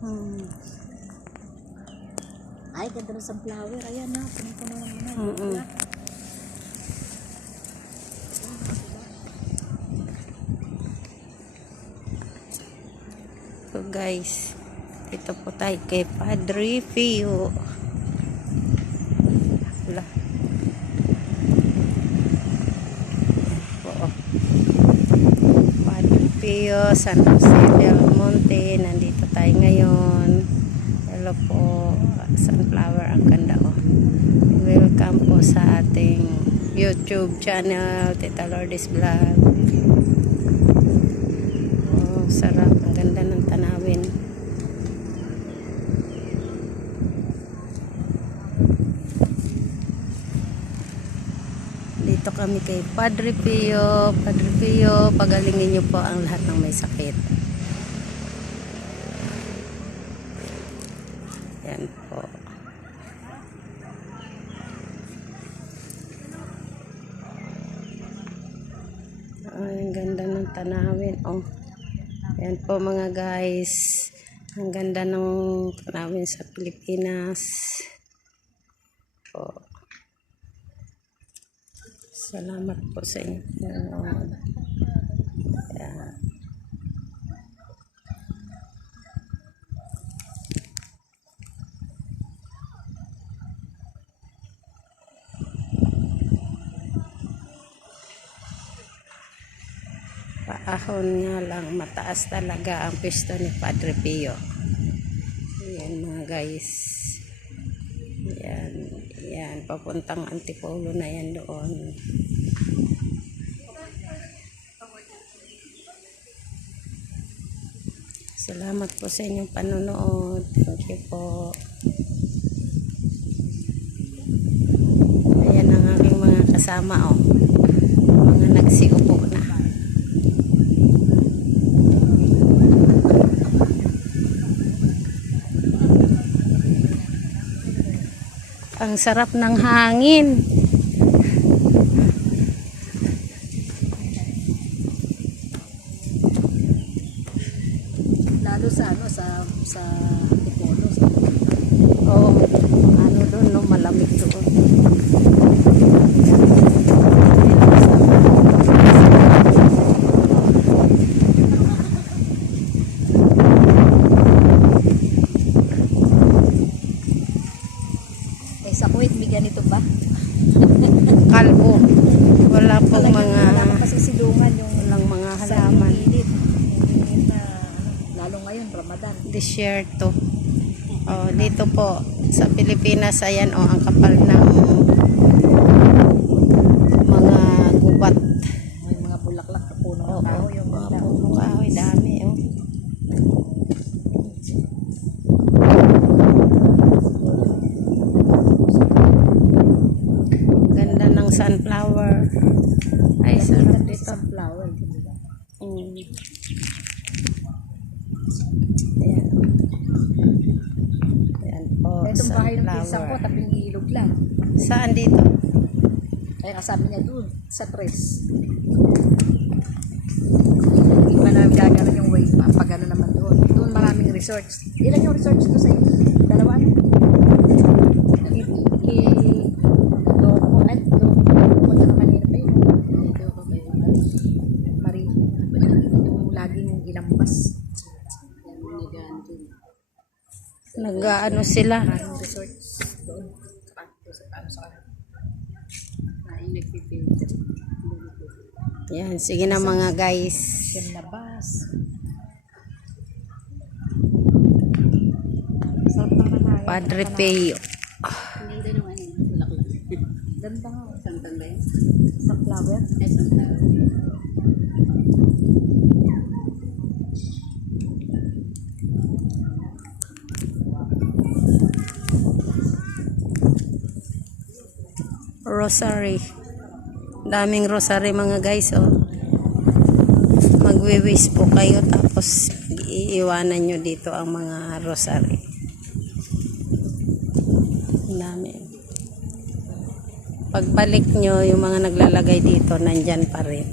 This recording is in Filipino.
Hmm. Ay, ganda ng sunflower. Ayan na, puno-puno naman na. So guys, dito po tayo kay Padre Pio. Wala. Po. Padre Pio, San Jose del Monte. Nandito tayo ngayon. Hello po. Sunflower, ang ganda oh. Welcome po sa ating YouTube channel, Tita Lourdes Vlog. Oh, sarap. Ang ganda ng tanawin. Dito kami kay Padre Pio. Padre Pio, pagalingin niyo po ang lahat ng may sakit. Yan po. Ang ganda ng tanawin. Oh. Yan po mga guys. Ang ganda ng tanawin sa Pilipinas. Po. Salamat po sa inyo. Yan. Paahon nga lang, mataas talaga ang pwesto ni Padre Pio. Yan mga guys. Yan, papuntang Antipolo na yan doon. Salamat po sa inyong panonood. Thank you po. Ayan ang aking mga kasama oh. Mga nagsiupo na. Ang sarap ng hangin. Lalo sa sa Antipolo. Oo. Ano doon, no? Malamig doon. Sa Kuwait, may ganito ba? Kalbo. Wala pong mga Wala kasi silungan yung walang mga halaman. Lalo ngayon, Ramadan. Desierto. Oh, dito po sa Pilipinas, ayan oh, ang kapal ng mga gubat. May mga bulaklak na puno ng kahoy. Yung Mga puno kahoy, dami oh. Ganda ng sunflower. Ay, sarap dito. Sunflower. Ayan. Ayan po, Itong bahay ng pinsan ko, sunflower. taping ilog lang. Saan dito? Kaya kasama niya doon, sa Tres. Iba na gagawin yung way, pag ano naman doon. Doon maraming resorts. Ilan yung resorts doon sa inyo? Dalawa na? Doon, ay, doon. Punta ka kanina pa yun. Dito ako kayo. Marino. Yung laging ilambas. Nag-ano sila? Maraming resorts doon. Sa nagpipilter. Yan, sige na mga guys. Yan na bus. Sarap naman na. Padre Pio. Ganda nung ano, bulaklak. Ganda nga. Santan ba yun? Sunflower? Ay, sunflower. Rosary. Daming rosary mga guys oh. Magwi-wish po kayo tapos iiwanan nyo dito ang mga rosary. Dami. Pagbalik nyo yung mga naglalagay dito nandyan pa rin.